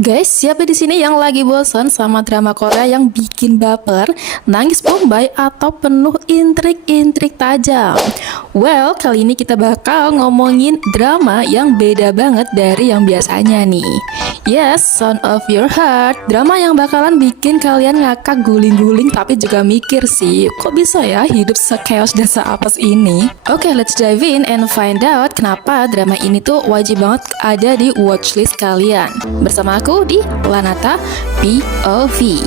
Guys, siapa di sini yang lagi bosan sama drama Korea yang bikin baper, nangis bombay, atau penuh intrik-intrik tajam? Well, kali ini kita bakal ngomongin drama yang beda banget dari yang biasanya nih. Yes, Son of Your Heart, drama yang bakalan bikin kalian ngakak guling-guling tapi juga mikir sih, kok bisa ya hidup se-chaos dan se-apes ini? Oke, let's dive in and find out kenapa drama ini tuh wajib banget ada di watchlist kalian. Bersama aku di Lanata POV.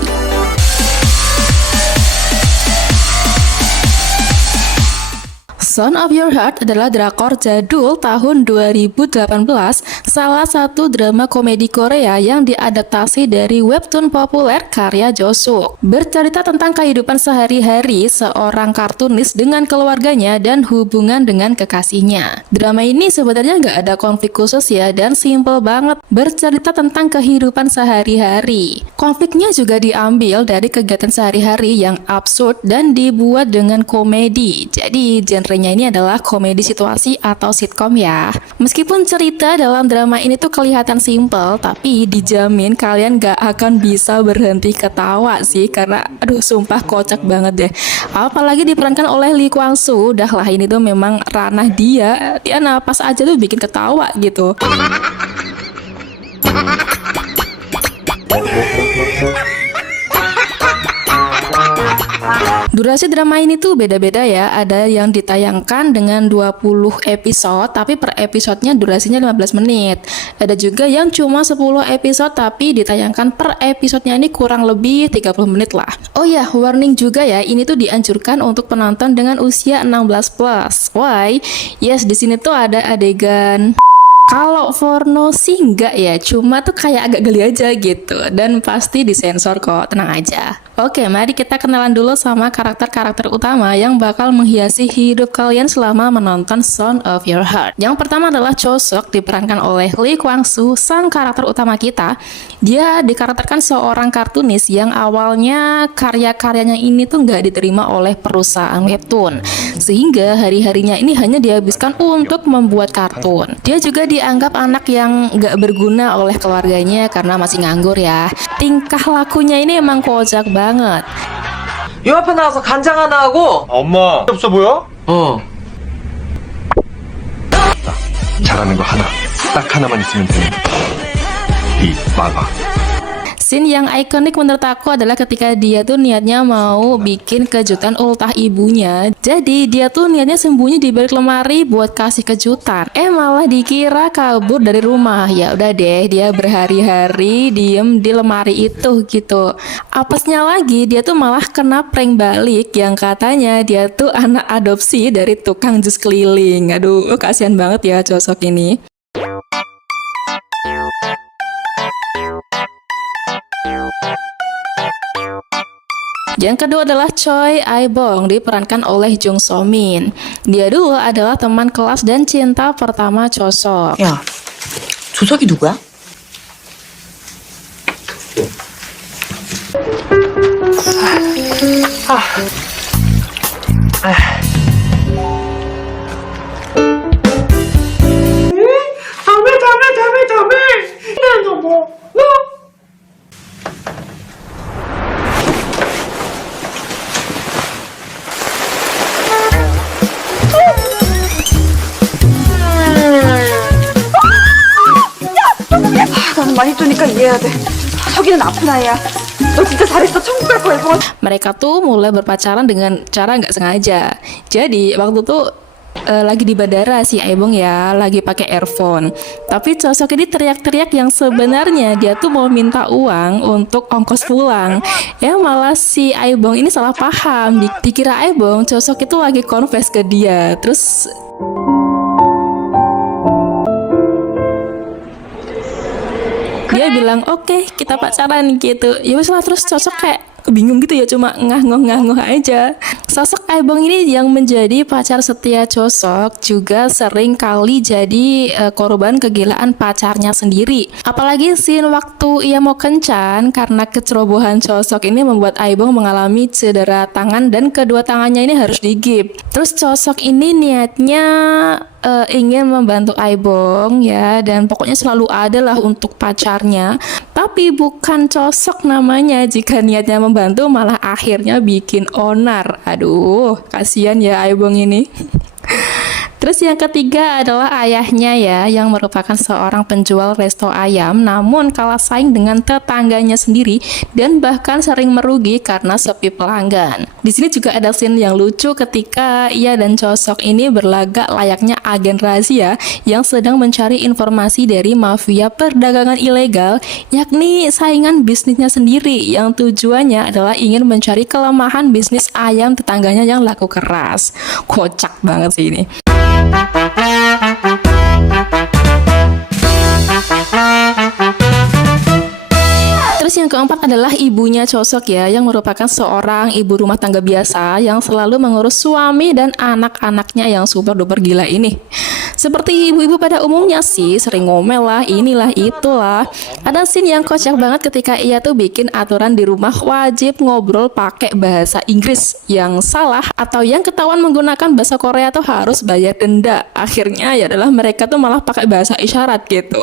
Son of Your Heart adalah drakor jadul tahun 2018, salah satu drama komedi Korea yang diadaptasi dari webtoon populer karya Josuk. Bercerita tentang kehidupan sehari-hari seorang kartunis dengan keluarganya dan hubungan dengan kekasihnya. Drama ini sebenarnya nggak ada konflik khusus ya, dan simple banget, bercerita tentang kehidupan sehari-hari. Konfliknya juga diambil dari kegiatan sehari-hari yang absurd dan dibuat dengan komedi. Jadi genrenya ini adalah komedi situasi atau sitkom ya. Meskipun cerita dalam drama ini tuh kelihatan simple, tapi dijamin kalian gak akan bisa berhenti ketawa sih, karena aduh sumpah kocak banget deh. Apalagi diperankan oleh Lee Kwang Soo, dah lah ini tuh memang ranah dia napas aja tuh bikin ketawa gitu. Durasi drama ini tuh beda-beda ya, ada yang ditayangkan dengan 20 episode tapi per episodenya durasinya 15 menit. Ada juga yang cuma 10 episode tapi ditayangkan per episodenya ini kurang lebih 30 menit lah. Oh ya, warning juga ya, ini tuh dianjurkan untuk penonton dengan usia 16+. Why? Yes, di sini tuh ada adegan kalau porno sih enggak ya, cuma tuh kayak agak geli aja gitu, dan pasti disensor kok, tenang aja. Oke, mari kita kenalan dulu sama karakter-karakter utama yang bakal menghiasi hidup kalian selama menonton Son of Your Heart. Yang pertama adalah Cho Seok, diperankan oleh Lee Kwang Soo, sang karakter utama kita. Dia dikarakterkan seorang kartunis yang awalnya karya-karyanya ini tuh nggak diterima oleh perusahaan webtoon, sehingga hari-harinya ini hanya dihabiskan untuk membuat kartun. Dia juga dianggap anak yang gak berguna oleh keluarganya karena masih nganggur ya. Tingkah lakunya ini emang kocak banget. 요 앞에 나와서 간장 하나 하고. 엄마 없어 보여? 잘하는 거 하나, 딱 하나만 있으면 되는 이 마가. Scene yang ikonik menurut aku adalah ketika dia tuh niatnya mau bikin kejutan ultah ibunya. Jadi dia tuh niatnya sembunyi di balik lemari buat kasih kejutan. Malah dikira kabur dari rumah. Ya udah deh, dia berhari-hari diem di lemari itu gitu. Apesnya lagi, dia tuh malah kena prank balik yang katanya dia tuh anak adopsi dari tukang jus keliling. Aduh, kasihan banget ya Josok ini. Yang kedua adalah Choi Aibong, diperankan oleh Jung So Min. Dia dulu adalah teman kelas dan cinta pertama Cho Seok. 야, 조석이 누구야? 나는 많이 쪼니까 이해해야 돼. 석이는 아픈 아이야. 너 진짜 잘했어. 천국 갈 거야, 이거. Mereka tuh mulai berpacaran dengan cara nggak sengaja. Jadi waktu tuh lagi di bandara si Aibong ya, lagi pakai earphone. Tapi Josok ini teriak-teriak yang sebenarnya dia tuh mau minta uang untuk ongkos pulang. Ya malah si Aibong ini salah paham. Dikira Aibong Josok itu lagi confess ke dia. Terus dia bilang oke, kita pacaran gitu. Ya wes lah, terus Josok kayak bingung gitu ya, cuma ngah-ngoh aja. Sosok Aibong ini yang menjadi pacar setia Josok juga sering kali jadi korban kegilaan pacarnya sendiri. Apalagi scene waktu ia mau kencan, karena kecerobohan Josok ini membuat Aibong mengalami cedera tangan dan kedua tangannya ini harus digip. Terus Josok ini niatnya ingin membantu Aibong ya, dan pokoknya selalu ada lah untuk pacarnya. Tapi bukan Cosok namanya, jika niatnya membantu malah akhirnya bikin onar. Aduh, kasihan ya Aibong ini. Terus yang ketiga adalah ayahnya ya, yang merupakan seorang penjual resto ayam, namun kalah saing dengan tetangganya sendiri dan bahkan sering merugi karena sepi pelanggan. Di sini juga ada scene yang lucu ketika ia dan Cosok ini berlagak layaknya agen rahasia yang sedang mencari informasi dari mafia perdagangan ilegal, yakni saingan bisnisnya sendiri yang tujuannya adalah ingin mencari kelemahan bisnis ayam tetangganya yang laku keras. Kocak banget sih ini. Terus yang keempat adalah ibunya Cosok ya, yang merupakan seorang ibu rumah tangga biasa yang selalu mengurus suami dan anak-anaknya yang super duper gila ini. Seperti ibu-ibu pada umumnya sih, sering ngomel lah, inilah itulah. Ada scene yang kocak banget ketika ia tuh bikin aturan di rumah wajib ngobrol pakai bahasa Inggris. Yang salah atau yang ketahuan menggunakan bahasa Korea tuh harus bayar denda. Akhirnya ya adalah mereka tuh malah pakai bahasa isyarat gitu.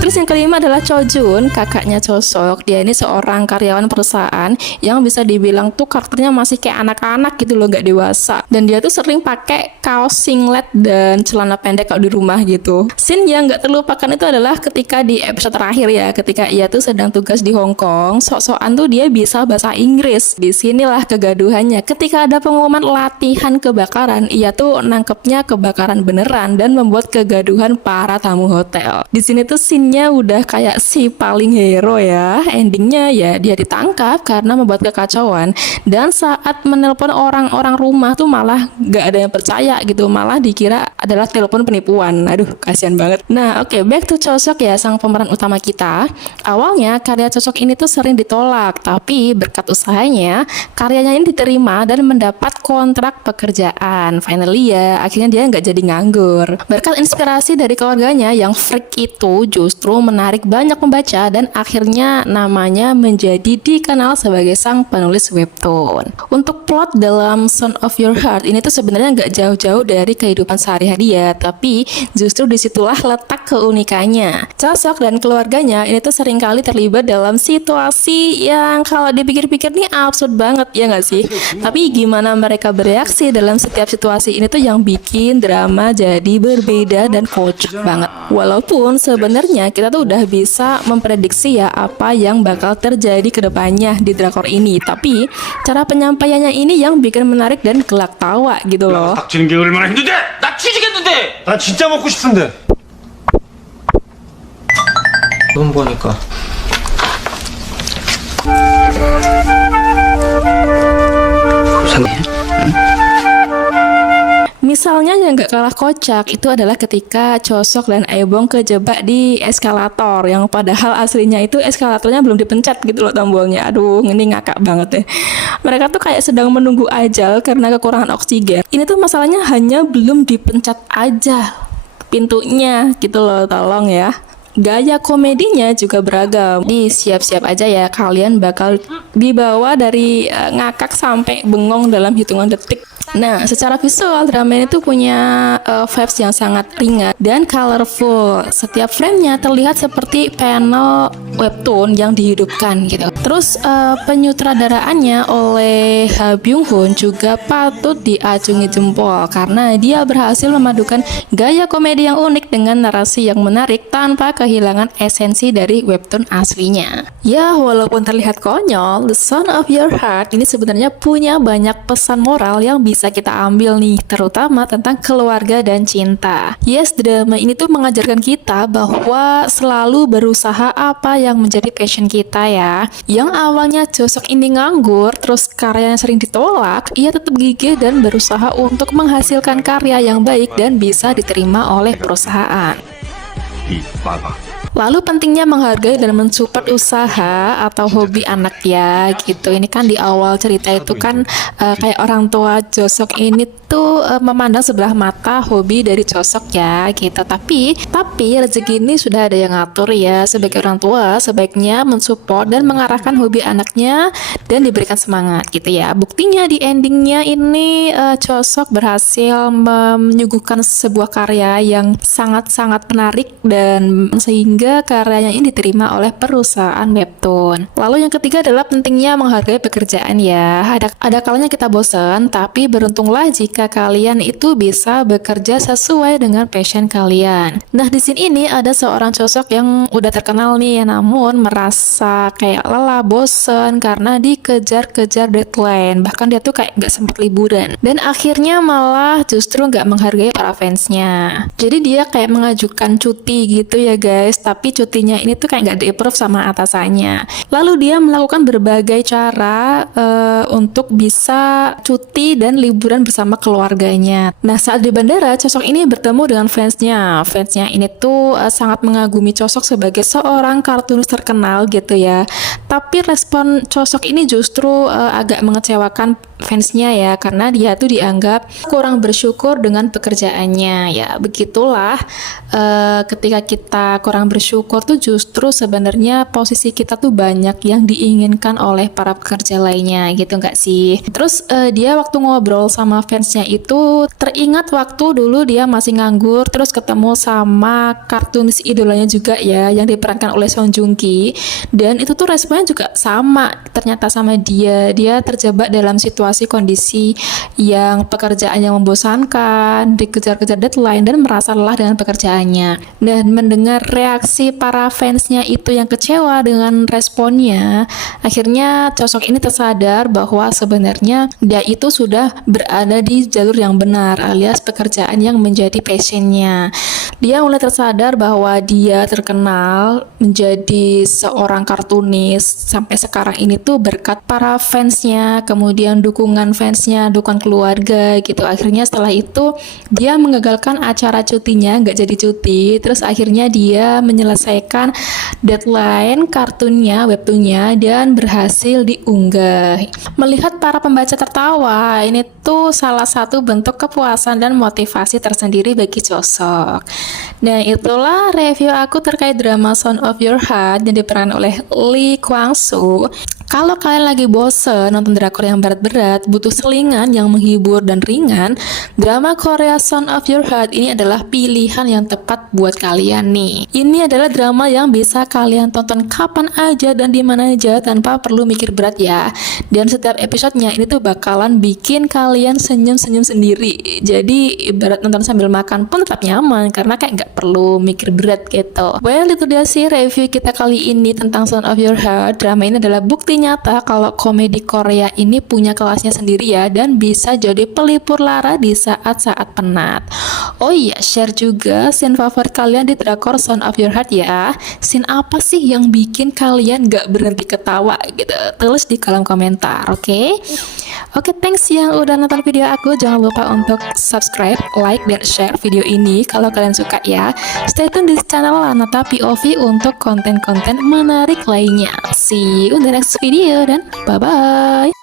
Terus yang kelima adalah Chojun, kakaknya Cosok. Dia ini seorang karyawan perusahaan yang bisa dibilang tuh karakternya masih kayak anak-anak gitu loh, gak dewasa. Dan dia tuh sering pakai kaos singlet dan celana pendek kalau di rumah gitu. Scene yang gak terlupakan itu adalah ketika di episode terakhir ya, ketika ia tuh sedang tugas di Hong Kong, sok-sokan tuh dia bisa bahasa Inggris. Di sinilah kegaduhannya. Ketika ada pengumuman latihan kebakaran, ia tuh nangkepnya kebakaran beneran dan membuat kegaduhan para tamu hotel. Di sini tuh scene-nya udah kayak si paling hero ya. Endingnya ya dia ditangkap karena membuat kekacauan, dan saat menelpon orang-orang rumah tuh malah gak ada yang percaya gitu, malah dikira adalah telepon penipuan. Aduh, kasihan banget. Nah oke, back to Cosok ya, sang pemeran utama kita. Awalnya karya Cosok ini tuh sering ditolak, tapi berkat usahanya karyanya ini diterima dan mendapat kontrak pekerjaan. Finally ya, akhirnya dia nggak jadi nganggur. Berkat inspirasi dari keluarganya yang freak itu justru menarik banyak pembaca, dan akhirnya namanya menjadi dikenal sebagai sang penulis webtoon. Untuk plot dalam Son of Your Heart ini tuh sebenarnya nggak jauh-jauh dari kehidupan sehari-hari ya, tapi justru disitulah letak keunikannya. Cosok dan keluarganya ini tuh seringkali terlibat dalam situasi yang kalau dipikir-pikir nih absurd banget ya nggak sih? Tapi gimana mereka bereaksi dalam setiap situasi ini tuh yang bikin drama jadi berbeda dan kocak banget. Walaupun sebenarnya kita tuh udah bisa memprediksi ya apa yang bakal terjadi ke depannya di drakor ini, tapi cara penyampaiannya ini yang bikin menarik dan gelak tawa gitu loh. 닥치는 게 얼마나 힘든데? 나 취직했는데! 나 진짜 먹고 싶은데. 돈 버니까. Misalnya yang gak kalah kocak itu adalah ketika Cosok dan Aibong kejebak di eskalator, yang padahal aslinya itu eskalatornya belum dipencet gitu loh tombolnya. Aduh, ini ngakak banget deh. Mereka tuh kayak sedang menunggu ajal karena kekurangan oksigen. Ini tuh masalahnya hanya belum dipencet aja pintunya gitu loh, tolong ya. Gaya komedinya juga beragam. Siap-siap aja ya, kalian bakal dibawa dari ngakak sampai bengong dalam hitungan detik. Nah, secara visual drama ini tuh punya vibes yang sangat ringan dan colorful. Setiap frame-nya terlihat seperti panel webtoon yang dihidupkan gitu. Terus penyutradaraannya oleh Ha Byung Hun juga patut diacungi jempol karena dia berhasil memadukan gaya komedi yang unik dengan narasi yang menarik tanpa kehilangan esensi dari webtoon aslinya. Ya, walaupun terlihat konyol, The Son of Your Heart ini sebenarnya punya banyak pesan moral yang bisa kita ambil nih, terutama tentang keluarga dan cinta. Yes, drama ini tuh mengajarkan kita bahwa selalu berusaha apa yang menjadi passion kita ya. Yang awalnya Cosok ini nganggur, terus karyanya sering ditolak, ia tetap gigih dan berusaha untuk menghasilkan karya yang baik dan bisa diterima oleh perusahaan. 이 만화. Lalu pentingnya menghargai dan mensupport usaha atau hobi anak ya gitu. Ini kan di awal cerita itu kan kayak orang tua Josok ini tuh memandang sebelah mata hobi dari Josok ya gitu. Tapi rezeki ini sudah ada yang ngatur ya. Sebagai orang tua sebaiknya mensupport dan mengarahkan hobi anaknya dan diberikan semangat gitu ya. Buktinya di endingnya ini Josok berhasil menyuguhkan sebuah karya yang sangat-sangat menarik dan sehingga karyanya ini diterima oleh perusahaan webtoon. Lalu yang ketiga adalah pentingnya menghargai pekerjaan ya. Ada kalanya kita bosan, tapi beruntunglah jika kalian itu bisa bekerja sesuai dengan passion kalian. Nah, di sini ini ada seorang sosok yang udah terkenal nih, namun merasa kayak lelah, bosan karena dikejar-kejar deadline. Bahkan dia tuh kayak nggak sempat liburan. Dan akhirnya malah justru nggak menghargai para fansnya. Jadi dia kayak mengajukan cuti gitu ya guys, tapi cutinya ini tuh kayak nggak di-approve sama atasannya. Lalu dia melakukan berbagai cara untuk bisa cuti dan liburan bersama keluarganya. Nah, saat di bandara, Josok ini bertemu dengan fansnya. Fansnya ini tuh sangat mengagumi Josok sebagai seorang kartunis terkenal gitu ya. Tapi respon Josok ini justru agak mengecewakan fansnya ya, karena dia tuh dianggap kurang bersyukur dengan pekerjaannya. Ya begitulah, ketika kita kurang bersyukur tuh justru sebenarnya posisi kita tuh banyak yang diinginkan oleh para pekerja lainnya gitu nggak sih? Terus dia waktu ngobrol sama fansnya itu teringat waktu dulu dia masih nganggur, terus ketemu sama kartunis idolanya juga ya yang diperankan oleh Song Joong Ki, dan itu tuh responnya juga sama ternyata sama dia terjebak dalam situasi kondisi yang pekerjaan yang membosankan, dikejar-kejar deadline dan merasa lelah dengan pekerjaannya. Dan mendengar reaksi para fansnya itu yang kecewa dengan responnya, akhirnya Josok ini tersadar bahwa sebenarnya dia itu sudah berada di jalur yang benar alias pekerjaan yang menjadi passionnya. Dia mulai tersadar bahwa dia terkenal menjadi seorang kartunis sampai sekarang ini tuh berkat para fansnya, kemudian dukungan fansnya, dukungan keluarga gitu. Akhirnya setelah itu dia mengagalkan acara cutinya, nggak jadi cuti. Terus akhirnya dia menyelesaikan deadline kartunnya, webtoonnya, dan berhasil diunggah. Melihat para pembaca tertawa, ini tuh salah satu bentuk kepuasan dan motivasi tersendiri bagi Josok. Nah, itulah review aku terkait drama Sound of Your Heart yang diperankan oleh Lee Kwang Soo. Kalau kalian lagi bosen nonton drakor yang berat-berat, butuh selingan yang menghibur dan ringan, drama Korea Sound of Your Heart ini adalah pilihan yang tepat buat kalian nih. Ini adalah drama yang bisa kalian tonton kapan aja dan di mana aja tanpa perlu mikir berat ya. Dan setiap episodenya ini tuh bakalan bikin kalian senyum-senyum sendiri. Jadi ibarat nonton sambil makan pun tetap nyaman karena kayak nggak perlu mikir berat gitu. Well, itu dia sih review kita kali ini tentang Sound of Your Heart. Drama ini adalah bukti nyata kalau komedi Korea ini punya kelasnya sendiri ya, dan bisa jadi pelipur lara di saat-saat penat. Oh iya, share juga scene favorit kalian di drakor Sound of Your Heart ya. Scene apa sih yang bikin kalian gak berhenti ketawa gitu? Tulis di kolom komentar, oke? Oke, thanks yang udah nonton video aku. Jangan lupa untuk subscribe, like, dan share video ini kalau kalian suka ya. Stay tune di channel Lanata POV untuk konten-konten menarik lainnya. See you in the next video dan bye-bye.